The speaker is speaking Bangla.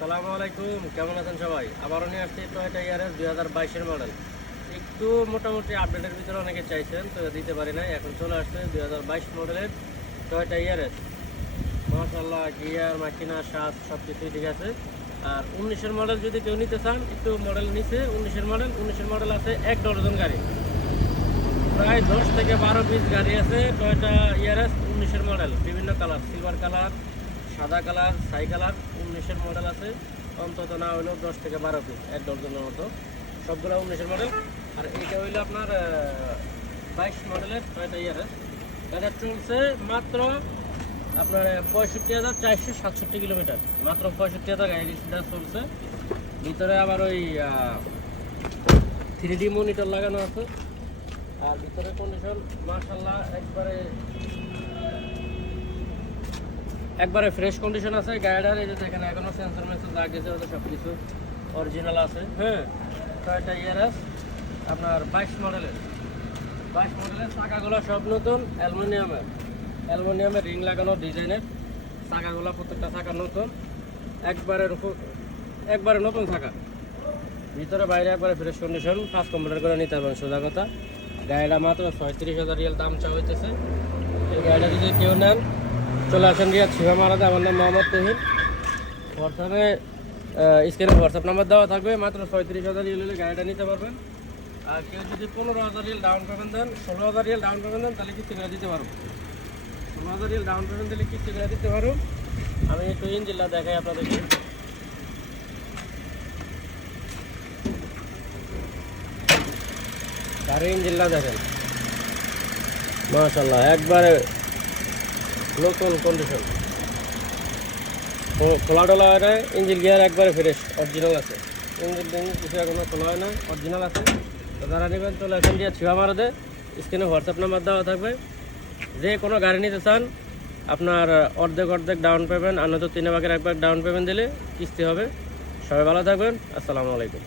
আসসালামু আলাইকুম, কেমন আছেন সবাই? আবারও নিয়ে আসছি টয়োটা ইয়ারিস 2022-এর মডেল। একটু মোটামুটি আপডেটের ভিতরে অনেকে চাইছেন, তো দিতে পারি নাই। এখন চলে আসছে 2022 মডেলের টয়োটা ইয়ারিস। মাশাআল্লাহ, গিয়ার মাকিনা সাজ সব কিছুই ঠিক আছে। আর 19-এর মডেল যদি কেউ নিতে চান, একটু মডেল নিচে 19-এর মডেল আছে 1 ডজন গাড়ি। প্রায় 10 থেকে 12 পিস গাড়ি আছে টয়োটা ইয়ারিস 19-এর মডেল, বিভিন্ন কালার, সিলভার কালার, সাদা কালার, ছাই কালার। 19-এর মডেল আছে অন্তত না হইলেও 10 থেকে 12 পিস, 1 ডজনের মতো, সবগুলো 19-এর মডেল। আর এইটা হইলো আপনার 22 মডেলের টয়োটা ইয়ারিস। এটা চলছে মাত্র আপনার 65,467 কিলোমিটার, মাত্র 65,000 গাড়ি চলছে। ভিতরে আবার ওই 3D মনিটর লাগানো আছে। আর ভিতরে কন্ডিশন মাশাআল্লাহ একবারে ফ্রেশ কন্ডিশন আছে। গাড়িটার এই যে দেখেন এখনো সেন্সর মেসেজ লাগেছে, ওদের সব কিছু অরিজিনাল আছে। হ্যাঁ, টয়োটা ইয়ারিস আপনার 22 মডেলের চাকাগুলো সব নতুন, অ্যালুমিনিয়ামের রিং লাগানো ডিজাইনের চাকাগুলো, প্রত্যেকটা চাকা নতুন, একবারে নতুন চাকা। ভিতরে বাইরে একবারে ফ্রেশ কন্ডিশন, ফার্স্ট কম্পিউটার করে নিতে পারবেন। সোজা কথা, গাড়িটা মাত্র 36,000 রিয়াল দাম চা হইতেছে। এই গাড়িটা যদি কেউ নেন, চলে আসেন রিয়াদ শিবামারাতে। আমার নাম মোহাম্মদ তহিদ। হোয়াটসঅ্যাপে স্ক্রিনে হোয়াটসঅ্যাপ নাম্বার দেওয়া থাকবে। মাত্র 36,000 রিয়াল হলে গাড়িটা নিতে পারবেন। আর কেউ যদি 15,000 রিয়াল ডাউন পেমেন্ট দেন, 16,000 রিয়াল ডাউন পেমেন্ট দেন, তাহলে কিস্তি করে দিতে পারবো। 16,000 রিয়াল ডাউন পেমেন্ট দিলে কিস্তি করে দিতে পারো। আমি একটু ইঞ্জিনটা দেখাই আপনাদেরকে। গাড়ির ইঞ্জিনটা দেখেন, মাশাআল্লাহ একবারে নতুন কন্ডিশন। খোলা টোলা হয় না, ইঞ্জিন গিয়ার একবারে ফ্রেশ অরিজিনাল আছে। ইঞ্জিন কিছু এখনো খোলা হয় না, অরিজিনাল আছে। তো যারা নেবেন চলে আসেন দিয়ে শিবামারাতে। স্ক্রিনে হোয়াটসঅ্যাপ নাম্বার দেওয়া থাকবে। যে কোনো গাড়ি নিতে চান, আপনার অর্ধেক ডাউন পেমেন্ট, আর নয়তো 3 ভাগের 1 ভাগ ডাউন পেমেন্ট দিলে কিস্তি হবে। সবাই ভালো থাকবেন, আসসালামু আলাইকুম।